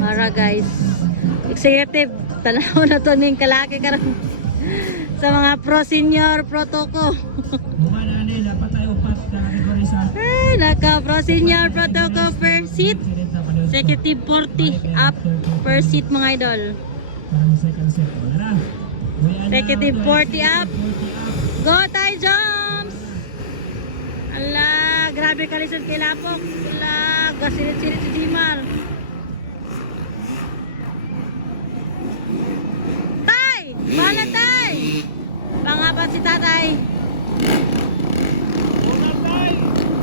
Mara guys. Executive. Tanaw na to ning kalaki karon. Sa mga pro senior protoko. Bumanani dapat tayo upat na kategori sa. Ay, naka pro senior protoko per seat. Executive 40 up per seat mga idol. Parang second set. Tara. Executive 40 up. Go tayo jumps. Ala, grabe kalisod kay Lapok. Ala, gasilit-silit si Jimar. Tay! Bala tay! Pangapat si tatay.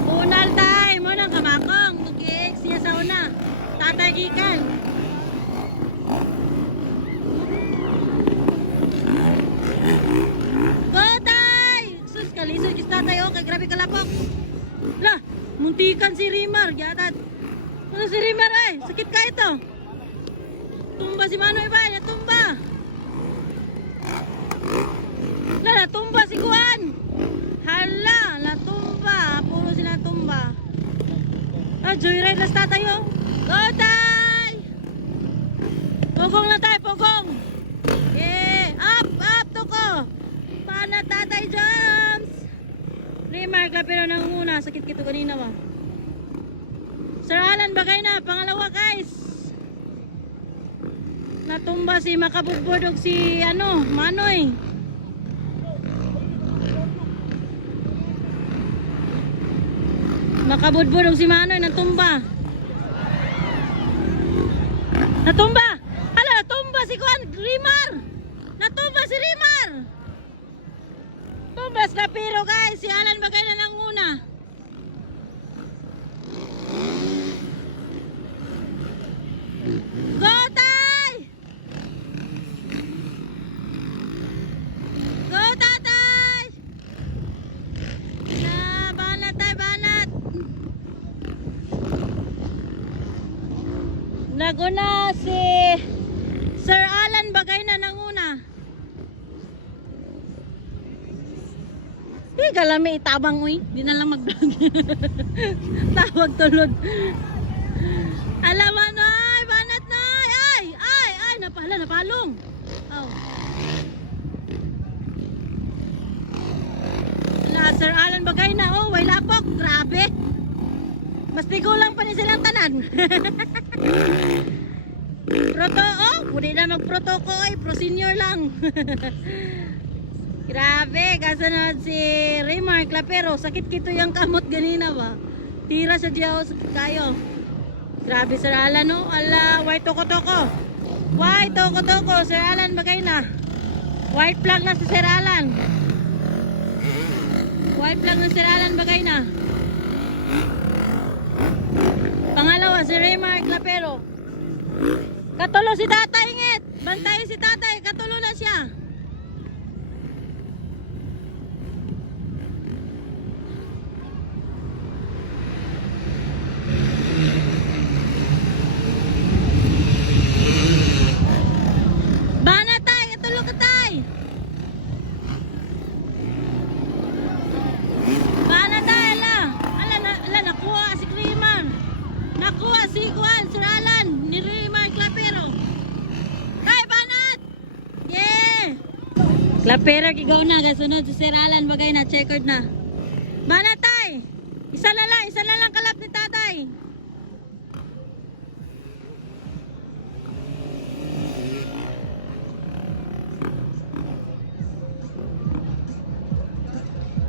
Unal tay! Mo nang kamakong. Tugig siya sa una. Tatay ikan. Go tay! Sus, kalisod kis tatay oh. Kay grabe kalapok. Lah, muntikan si Rimar. Giatat. Ano si Rimar ay? Sakit ka ito. Tumba si Manoy ba? Natumba. Natumba si Juan. Hala, natumba. Puro sila natumba. Ah, joyride las tatay oh. Go tay! Pugong na tayo, pugong. Yeah, up, up tuko. Paano tatay jumps? Remark la pero nanguna. Sakit kito kanina ba? Sir Alan, bagay na. Pangalawa guys. Natumba si Makabudbudog si ano, Manoy. Makabudbudog si Manoy, natumba. Natumba! Hala, natumba si Juan Rimar! Natumba si Rimar! Tumbas na pero guys, si Alan bagay na lang una. Go tay! Go tatay! Na, banat tay, banat! Naguna si Sir Alan bagay na nanguna. Di galami itabang uy. Di na lang mag-vlog. Tawag tulod. Alaman ay, banat na ay, napalong. Oh. Ala, Sir Alan bagay na oh, way lapok, grabe. Mas tigulang pa ni silang tanan. Proto, oh, pwede na mag-protoko ay, pro senior lang. Grabe, kasunod si Remark Lapero, sakit kito yung kamot ganina ba? Tira sa diyaw kayo. Grabe Sir Alan no, ala, white toko-toko. White toko-toko, Sir Alan bagay na. White flag na si Sir Alan. White flag na si Sir Alan bagay na. Pangalawa si Remark Lapero. Katulo si tatay ngit. Bantay si tatay, katulo na siya. Bana tay, katulo ka tay. Bana tay, ala nakuha si Kriman. Nakuha si Juan, Sir Alan, ni Remark Lapero. Tay, banat! Yeah! Lapero, kigaw na. Kasunod si Sir Alan, bagay na, checkered na. Banat, tay! Isa na lang kalap ni tatay.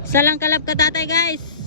Isa lang kalap ka tatay, guys.